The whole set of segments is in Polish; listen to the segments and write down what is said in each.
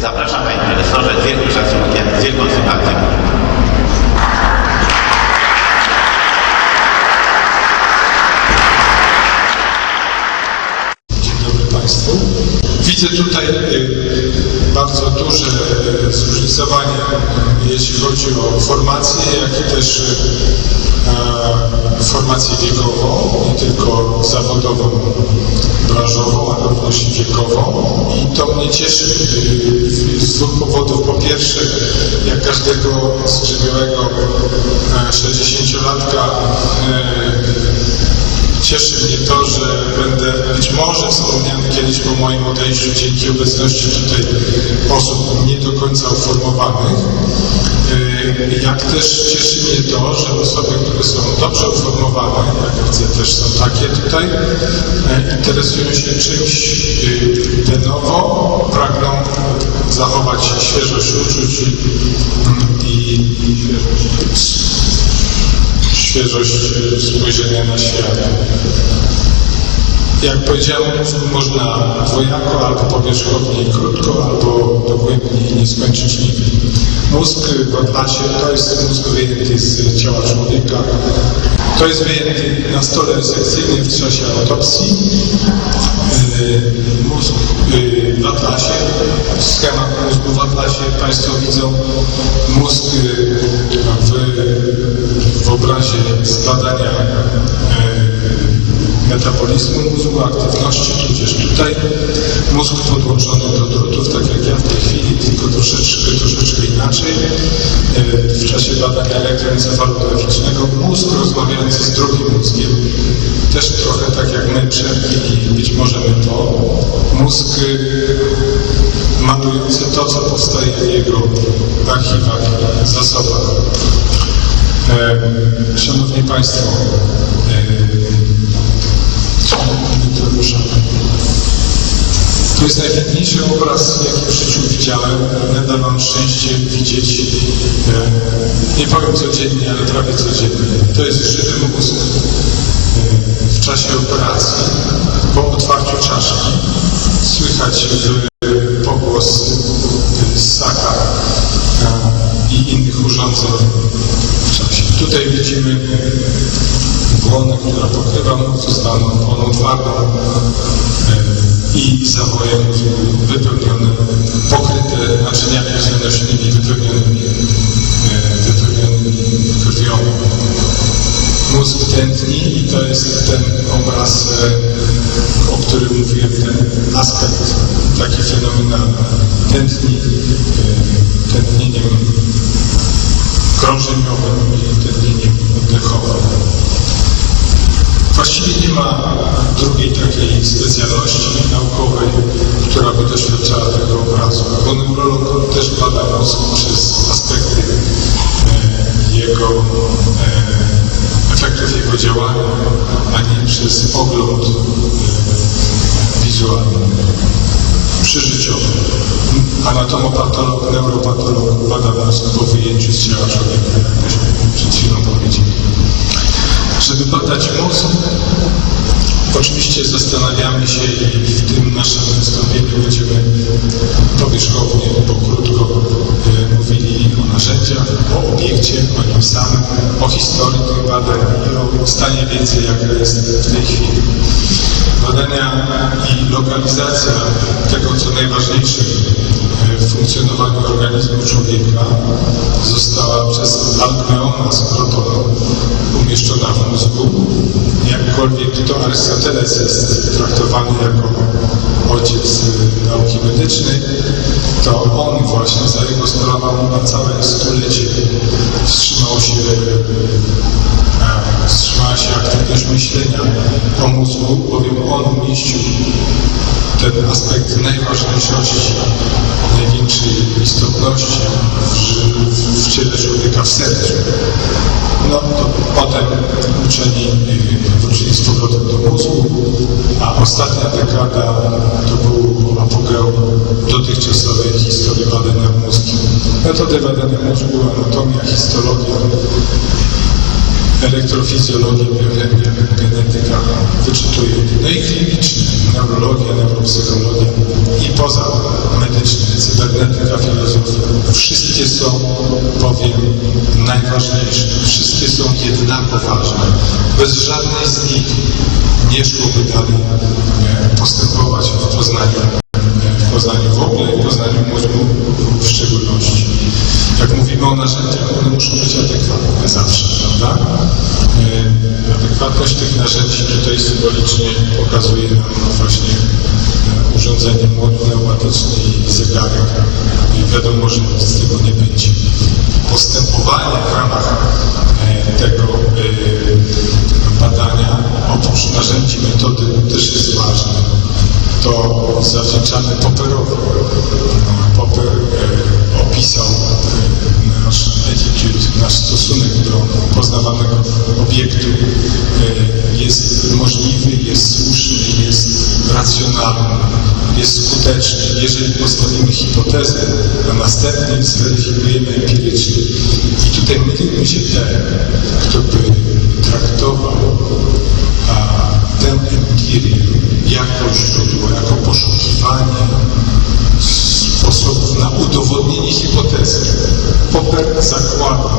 Zapraszam Panie Profesorze z wielkim szacunkiem, z wielką sympatią. Dzień dobry Państwu. Widzę tutaj y, bardzo duże y, zróżnicowanie, jeśli chodzi o formację, jak i też e, formację wiekową, nie tylko zawodową, branżową, ale również i to mnie cieszy z dwóch powodów. Po pierwsze, jak każdego zgrzybiałego 60-latka Cieszy mnie to, że będę być może wspomniany kiedyś po moim odejściu dzięki obecności tutaj osób nie do końca uformowanych. Jak też cieszy mnie to, że osoby, które są dobrze uformowane, jak widzę też są takie tutaj, yy, interesują się czymś yy, de nowo, pragną zachować świeżość uczuć i, świeżość e, spojrzenia na świat. Jak powiedziałem, można dwojako, albo powierzchownie i krótko, albo dogłębnie i nie skończyć nigdy. Mózg w atlasie to jest mózg wyjęty z ciała człowieka. To jest wyjęty na stole resekcyjnym w czasie autopsji. Yy, Mózg yy, w atlasie, schemat mózgu w atlasie Państwo widzą. Mózg yy, w, w obrazie z badania yy, metabolizmu mózgu, aktywności, tudzież tutaj mózg podłączony do drutów, tak jak ja w tej chwili, tylko troszeczkę, troszeczkę inaczej. Yy, W czasie badania elektroencefalograficznego mózg rozmawiający z drugim mózgiem, też trochę tak jak my przed i być może my to. Mózg yy, malujący to, co powstaje w jego archiwach, zasobach. E, Szanowni Państwo, to jest najpiękniejszy obraz, jaki w życiu widziałem. Nadal mam szczęście widzieć, e, nie powiem codziennie, ale prawie codziennie. To jest żywy mózg e, w czasie operacji. Po otwarciu czaszki słychać Właściwie nie ma drugiej takiej specjalności naukowej, która by doświadczała tego obrazu, bo neurolog też bada mózg przez aspekty e, jego e, efektów jego działania, a nie przez ogląd e, wizualny, przyżyciowy. Anatomopatolog, neuropatolog bada mózg po wyjęciu z ciała człowieka, jak przed chwilą powiedzieli. Żeby badać mózg, oczywiście zastanawiamy się i w tym naszym wystąpieniu będziemy powierzchownie, bo krótko e, mówili o narzędziach, o obiekcie, o nim samym, o historii tych badań i o stanie wiedzy, jaka jest w tej chwili. Badania i lokalizacja tego, co najważniejsze w funkcjonowaniu organizmu człowieka została przez algneoma z protonu umieszczona w mózgu. Jakkolwiek to Arystoteles jest traktowany jako ojciec y, nauki medycznej, to on właśnie za jego sprawą na całe stulecie wstrzymał się e, wstrzymała się aktywność myślenia o mózgu, bowiem on umieścił ten aspekt najważniejszości, największej istotności w, w ciele człowieka, w sercu. No to potem uczeni y, wrócili z powrotem do mózgu, a ostatnia dekada to był apogeum dotychczasowej historii badań nad mózgiem. Metody badania mózgu, anatomia, histologia, elektrofizjologia, biochemia, genetyka wyczytuje. No i kliniczne, neurologia, neuropsychologia i poza medyczne, cybernetyka, filozofia. Wszystkie są, powiem, najważniejsze. Wszystkie są jednako ważne. Bez żadnej z nich nie szłoby dalej postępować w Poznaniu, w Poznaniu w ogóle i w Poznaniu mózgu w szczególności. Jak mówimy o narzędziach, tych narzędzi tutaj symbolicznie pokazuje nam właśnie urządzenie młot pneumatyczny i zegarek. I wiadomo, że nic z tego nie będzie. Postępowanie w ramach e, tego e, badania, oprócz narzędzi metody też jest ważne. To zawdzięczamy Popperowi. Popper e, opisał nasz stosunek do poznawanego obiektu e, jest możliwy, jest słuszny, jest racjonalny, jest skuteczny. Jeżeli postawimy hipotezę, a następnie zweryfikujemy empirycznie. I tutaj myliłby się ten, kto by traktował a, tę empirię jako źródło, jako poszukiwanie sposobów na udowodnienie hipotezy. Popper zakłada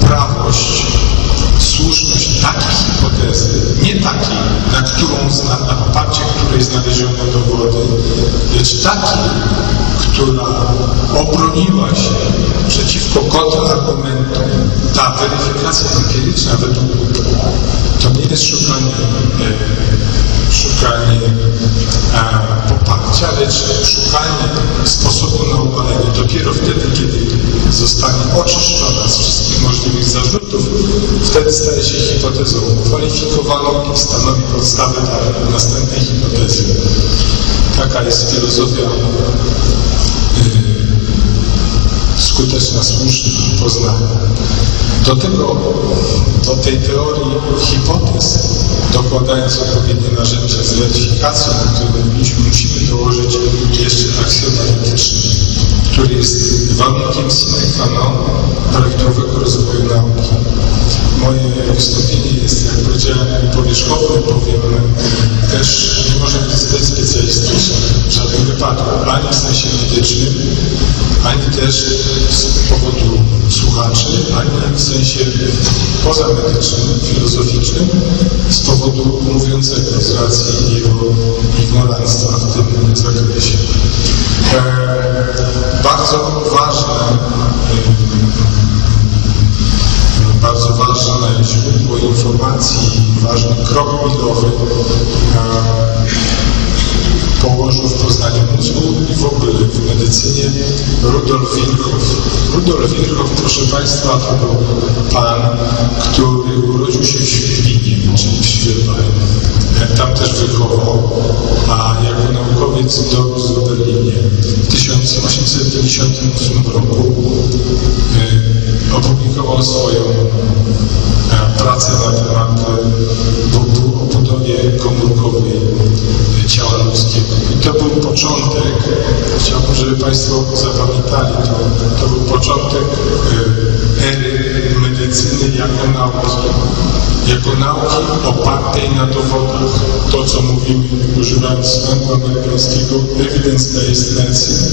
prawość, słuszność takiej hipotezy, nie takiej, na którą zna, na oparcie której znaleziono dowody, lecz takiej, która obroniła się przeciwko kontrargumentom. Ta weryfikacja empiryczna według Poppera to nie jest szukanie e, szukanie e, poparcia, lecz szukanie sposobu na obalenie. Dopiero wtedy, kiedy zostanie oczyszczona z wszystkich możliwych zarzutów, wtedy staje się hipotezą kwalifikowaną i stanowi podstawę dla następnej hipotezy. Taka jest filozofia y, skuteczna, słuszna, poznania. Do tego, do tej teorii hipotez, dokładając odpowiednie narzędzia z weryfikacją, o której mówiliśmy, musimy dołożyć jeszcze aksjomatyczny, który jest warunkiem sine qua non prawidłowego rozwoju nauki. Moje wystąpienie jest, jak powiedziałem, powierzchowne, powiem, też nie może być zbyt specjalistyczne w żadnym wypadku, ani w sensie medycznym, ani też z powodu słuchaczy, ani w sensie pozamedycznym, filozoficznym, z powodu mówiącego, z racji jego ignoranstwa w tym zakresie. Bardzo ważne bardzo ważne źródło informacji, ważny krok milowy położył w Poznaniu mózgu i w ogóle w medycynie Rudolf Virchow. Rudolf proszę Państwa, to był pan, który urodził się w Świdwinie, czyli w. Tam też wychował, a jako naukowiec dorósł w Berlinie. W 1858 roku e, opublikował swoją e, pracę na temat e, budowie komórkowej ciała ludzkiego. I to był początek, chciałbym, żeby Państwo zapamiętali to, to był początek e, ery medycyny jako nauki. Jako nauki opartej na dowodach. To, co mówimy, używając slangu amerykańskiego evidence-based medicine,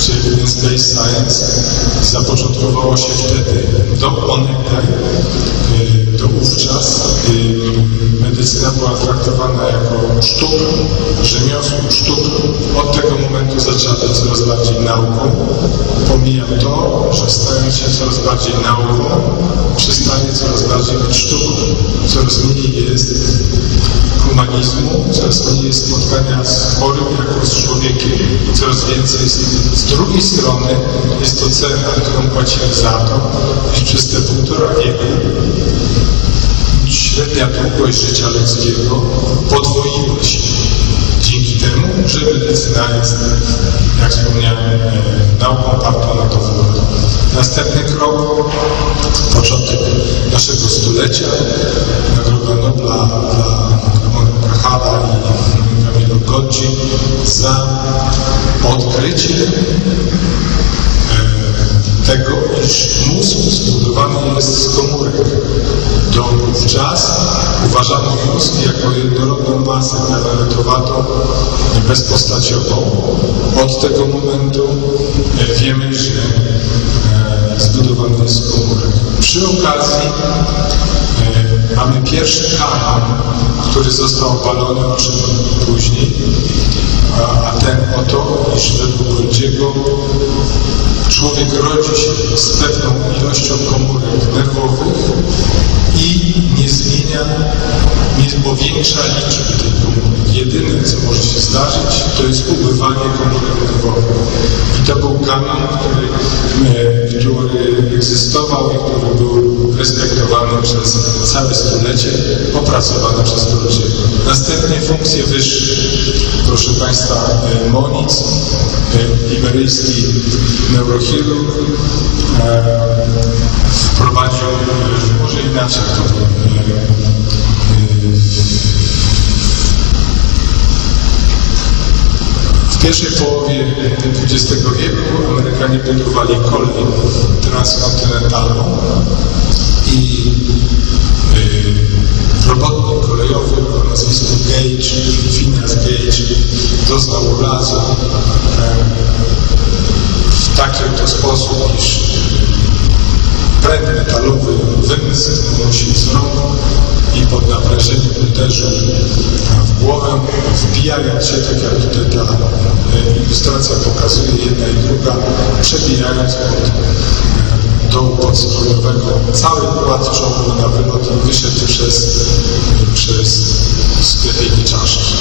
czy evidence-based science, zapoczątkowało się wtedy do onegdaj, e, do ówczas e, medycyna była traktowana jako sztuka, rzemiosło, sztuka. Od tego momentu zaczęła być coraz bardziej nauką. Pomijam to, że stając się coraz bardziej nauką, przestaje coraz bardziej być sztuką. Coraz mniej jest humanizmu, coraz mniej jest spotkania z chorym jako z człowiekiem, coraz więcej jest. Z drugiej strony jest to cena, którą płacimy za to, iż przez te półtora wieku długość życia ludzkiego podwoiła się. Dzięki temu, że medycyna jest, jak wspomniałem, nauką opartą na dowodach. Następny krok, początek naszego stulecia, Nagroda Nobla dla Kahala i Camillo Goggi za odkrycie tego, iż mózg zbudowany jest z komórek. Do wówczas uważano mózg jako jednorodną masę galaretowatą, bezpostaciową. Od tego momentu e, wiemy, że e, zbudowany jest komórek. Przy okazji e, mamy pierwszy kanon, który został obalony o czym później, a, a ten oto, iż według Goldziego człowiek rodzi się z pewną ilością komórek nerwowych i nie zmienia, nie powiększa liczby tej komórek. Jedyne, co może się zdarzyć, to jest ubywanie komórek nerwowych. I to był kanon, który, e, który egzystował i który był respektowany przez całe stulecie, opracowany przez Goldziego. Następnie funkcje wyższe. Proszę Państwa, e, Monic, iberyjski neurochirurg, e, wprowadził, e, może inaczej to e, W pierwszej połowie XX wieku Amerykanie budowali kolej transkontynentalną i y, robotnik kolejowy o nazwisku Gage, Phineas Gage, doznał urazu w taki oto sposób, iż pręt metalowy wymysł mu się z rąk i pod naprężeniem uderzył w głowę, wbijając się, tak jak tutaj ta ilustracja pokazuje, jedna i druga, przebijając pod dołu podskórowego cały układ czołowy na wylot i wyszedł przez, przez sklepienie czaszki.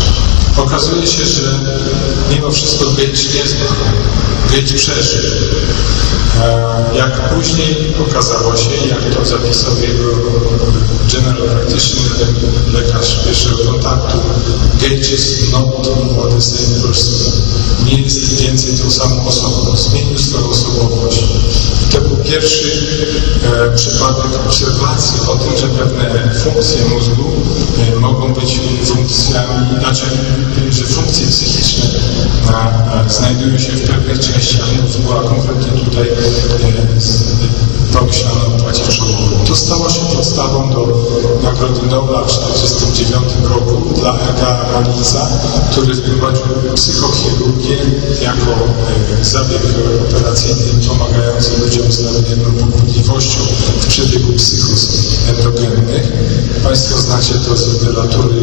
Okazuje się, że mimo wszystko Gage nie zmarł. Gage przeżył. E, Jak później okazało się, jak to zapisał jego general practitioner, lekarz pierwszego kontaktu, Gage is not more the same person. Nie jest więcej tą samą osobą. Zmienił swoją osobowość. To był pierwszy e, przypadek obserwacji o tym, że pewne funkcje mózgu e, mogą być funkcjami, znaczy, że funkcje psychiczne e, znajdują się w pewnych częściach mózgu, a konkretnie tutaj e, z- To stało się podstawą do Nagrody Nobla w 1949 roku dla Edgara Moniza, który wprowadził psychochirurgię jako e, zabieg operacyjny pomagający ludziom z nadmierną pobudliwością w przebiegu psychos endogennych. Państwo znacie to z literatury,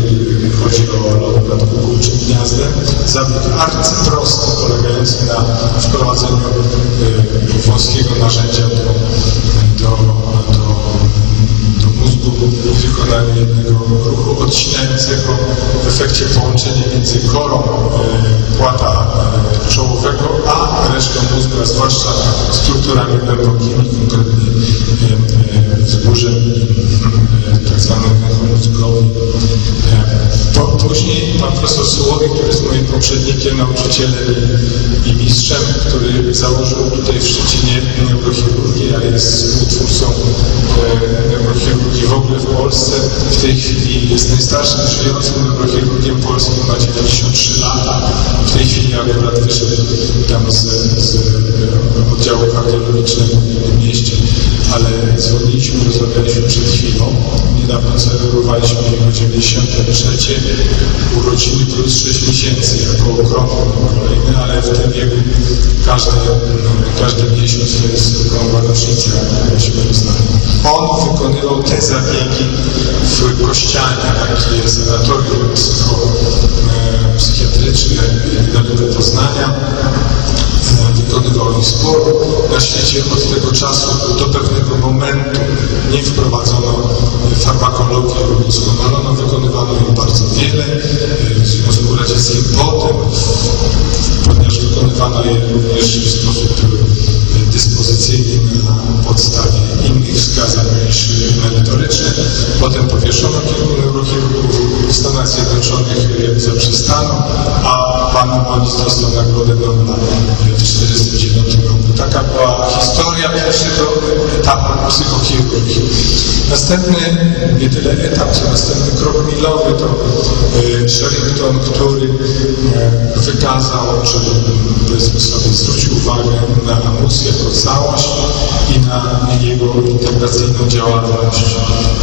chodzi o lot nad kukułczym gniazdem. Zabieg arcyprosty, polegający na wprowadzeniu e, wąskiego narzędzia do, do, do, do mózgu i wykonaniu jednego ruchu odcinającego w efekcie połączenie między korą e, płata e, czołowego a resztą mózgu, a zwłaszcza strukturami głębokimi, konkretnie wzgórzem tak zwanym. E, po, później pan profesor Sułowi, który jest moim poprzednikiem, nauczycielem i, i mistrzem, który założył tutaj w Szczecinie neurochirurgię, a jest współtwórcą e, neurochirurgii w ogóle w Polsce. W tej chwili jest najstarszym żyjącym neurochirurgiem polskim, ma 93 lata. W tej chwili akurat wyszedł tam z, z oddziału kardiologicznego ale dzwoniliśmy, rozmawialiśmy przed chwilą. Niedawno celebrowaliśmy jego 93 urodziny plus 6 miesięcy jako okrągły kolejny, ale w tym wieku każdy, każdy miesiąc to jest okrągła rocznica, jakbyśmy uznali. On wykonywał te zabiegi w Kościanie, takie sanatorium psycho, e, psychiatryczne niedaleko Poznania ich sporo. Na świecie od tego czasu do pewnego momentu nie wprowadzono farmakologii lub udoskonalono, wykonywano ich bardzo wiele. W Związku Radzieckim potem, ponieważ wykonywano je również w sposób dyspozycyjny na podstawie innych wskazań niż merytorycznych. Potem powieszono kilku neurochirurgów w Stanach Zjednoczonych zaprzestano, a pan Moniz dostał Nagrodę Nobla w 1949 roku. Taka była historia pierwszego etapu psychochirurgii. Następny, nie tyle etap, co następny krok milowy to y, Sherrington, który y, wykazał, czy powiedzmy sobie zwrócił uwagę na mózg jako całość i na jego integracyjną działalność.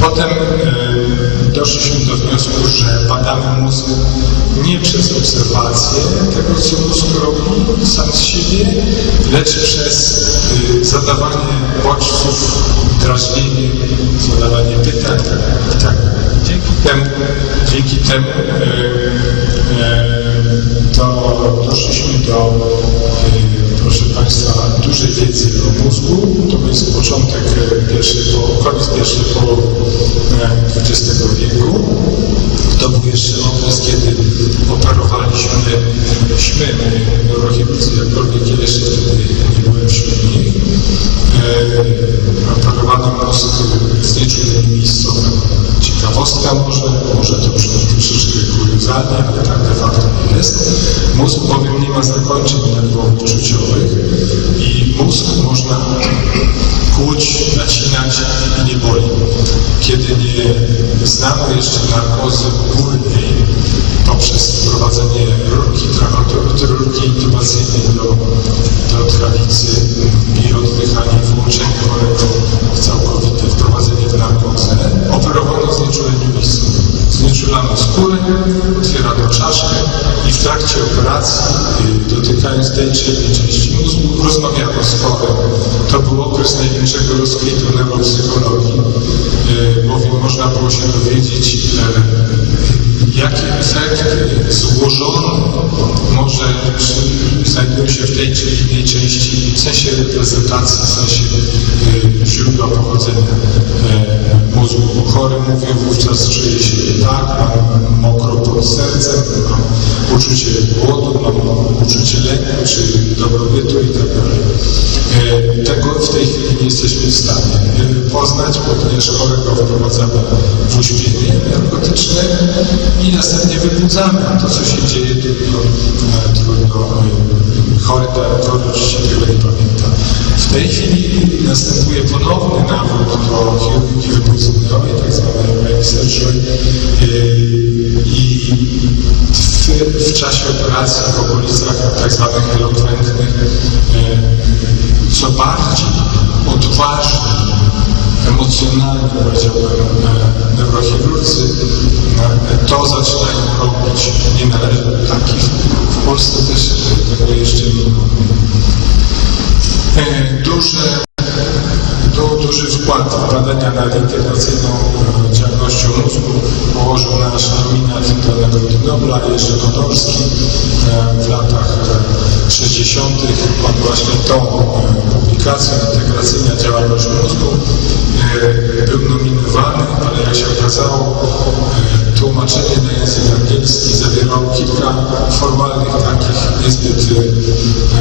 Potem doszliśmy do wniosku, że badamy mózg nie przez obserwację tego, co mózg robi sam z siebie, lecz przez y, zadawanie bodźców, drażnienie, zadawanie pytań i tak. Dzięki temu, dzięki temu y, y, to doszliśmy do, y, proszę Państwa, dużej wiedzy o mózgu. To jest początek y, pierwszej, po, koniec pierwszej połowy y, XX wieku. To był jeszcze okres, kiedy operowaliśmy śmy, neurochirurdzy, jakkolwiek ja jeszcze wtedy nie byłem wśród nich. E, operowano mózg znieczulenie miejscowe. Ciekawostka może, może to brzmi kuriozalnie, ale tak de facto jest. Mózg bowiem nie ma zakończeń nerwowych, czuciowych i mózg można kłuć, nacinać i nie boli. Kiedy nie znamy jeszcze narkozy górnej poprzez wprowadzenie rurki, rurki intubacyjnej do, do trawicy i oddychanie, włączenie chorego całkowite wprowadzenie w narkozę, operowano znieczulenie miejsca. Znieczulano skórę, otwierano czaszkę i w trakcie operacji, y, dotykając tej czy innej części mózgu, rozmawiano z chorym. To był okres największego rozkwitu neuropsychologii, y, bowiem można było się dowiedzieć, y, jaki efekt złożony może czy znajdują się w tej czy innej części, w sensie reprezentacji, w sensie źródła pochodzenia. Chory mówił wówczas, czuje się tak, mam mokro pod sercem, mam uczucie głodu, mam uczucie lęku czy dobrobytu i tak. Y, Tego w tej chwili nie jesteśmy w stanie y, poznać, ponieważ chorego wprowadzamy w uśpienie narkotyczne i następnie wybudzamy. To, co się dzieje, trudno, e, trudno e, chory, chory oczywiście tego nie pamięta. W tej chwili następuje ponowny nawrót do chirurgii wybudzeniowej, tak zwanej surgery i w, w czasie operacji w okolicach tak zwanych elokwentnych e, co bardziej odważni emocjonalnie powiedziałbym e, neurochirurdzy e, to zaczynają robić. Nie należy takich. W Polsce też tego jeszcze nie ma. E, Duże, du, duży wkład w badania nad integracyjną e, działalnością mózgu położył nasz nominat do Nagrody Nobla Jerzy Podolski e, w latach e, 60. On właśnie tą e, publikacją Integracyjna działalność mózgu e, był nominowany, ale jak się okazało, e, tłumaczenie na język angielski zawierało kilka formalnych takich niezbyt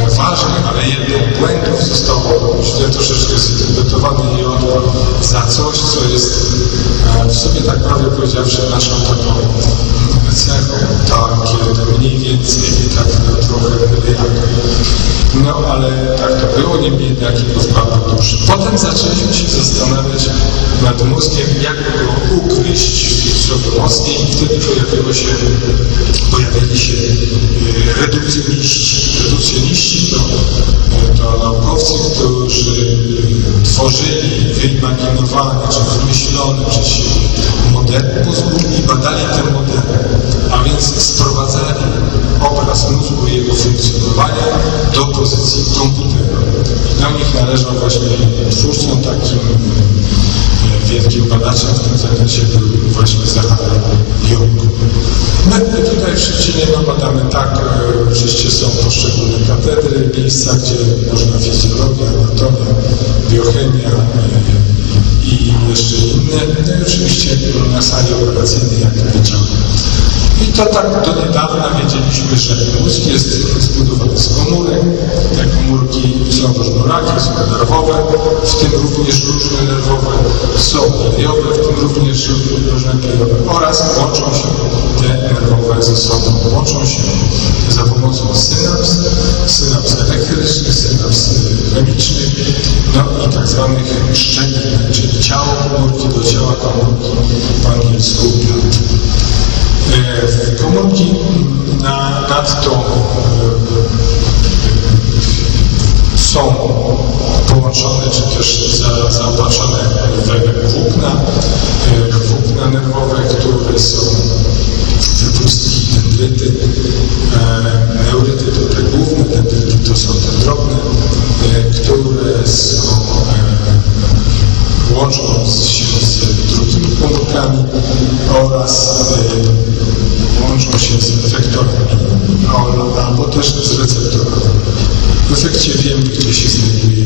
e, ważnych, ale jednak błędów zostało źle troszeczkę zinterpretowane i odwoł za coś, co jest e, w sumie tak naprawdę powiedziawszy naszą taką cechą, takie mniej więcej, nie tak no, trochę jak. No ale tak to było, niemniej jednak jego był duży. Potem zaczęliśmy się zastanawiać nad mózgiem, jak go ukryć w sobie mocniej i wtedy pojawiło się, pojawili się e, redukcjoniści. Redukcjoniści to, to naukowcy, którzy tworzyli wyimaginowane czy wymyślone przez modele mózgu i badali te modele, a więc sprowadzali obraz mózgu i jego funkcjonowania do pozycji komputera. Do nich należał właśnie twórcą takim e, wielkim badaczem w tym zakresie był właśnie Zachary Jung. My tutaj w Szczecinie no, badamy tak, e, oczywiście są poszczególne katedry, miejsca, gdzie można fizjologia, anatomia, biochemia e, i jeszcze inne. No i oczywiście na sali operacyjnej, jak powiedziałem. I to tak do niedawna wiedzieliśmy, że mózg jest zbudowany z komórek. Te komórki są różnorakie, są nerwowe, w tym również różne nerwowe, są glejowe, w tym również różne oraz łączą się te nerwowe ze sobą. Łączą się za pomocą synaps, synaps elektrycznych, synaps chemicznych, no i tak zwanych szczelin, czyli ciało komórki do ciała komórki, po angielsku blood. E, komórki na, nadto e, są połączone czy też za, zaopatrzone w włókna, e, włókna nerwowe, które są wypustki dendryty, neuryty to te główne, dendryty to są te drobne, które są, łączą się komórkami oraz e, łączą się z efektorami o- albo też z receptorami. W efekcie wiemy, gdzie się znajduje,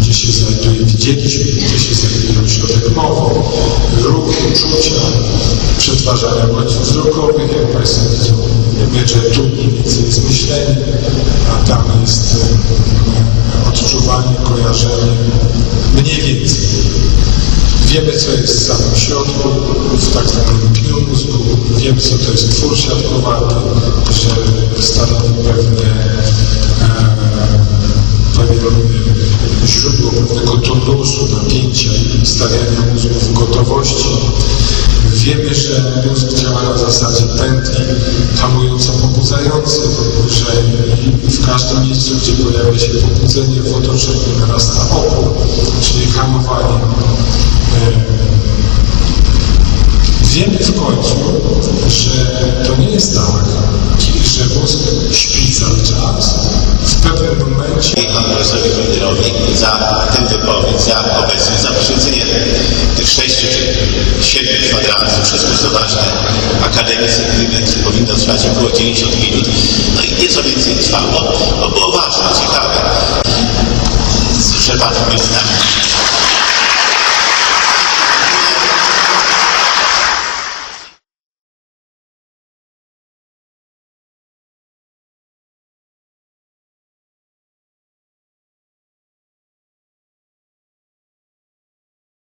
gdzie się znajduje, widzieliśmy, gdzie się znajduje ośrodek mowy, ruch, uczucia, przetwarzania bodźców wzrokowych, jak Państwo widzą, wiemy, że tu jest myślenie, a tam jest e, odczuwanie, kojarzenie, mniej więcej. Wiemy, co jest w samym środku, w tak zwanym pniu mózgu. Wiemy, co to jest twór siatkowaty, że stanowi pewne, e, pewne źródło pewnego tonusu, napięcia stawiania mózgu w gotowości. Wiemy, że mózg działa na zasadzie pętli hamująco-pobudzającej, że w każdym miejscu, gdzie pojawia się pobudzenie w otoczeniu narasta opór, czyli hamowanie. Wiemy w końcu, że to nie jest tak, że mózg śpi cały czas. W pewnym momencie I panu profesorowi Wojderowi za tę wypowiedź, za obecność, za poświęcenie tych sześciu czy siedmiu kwadransów przez kursoważne akademicki wywiad powinno trwać około 90 minut. No i nieco więcej trwało, bo było ważne, ciekawe. Że pan jest nami.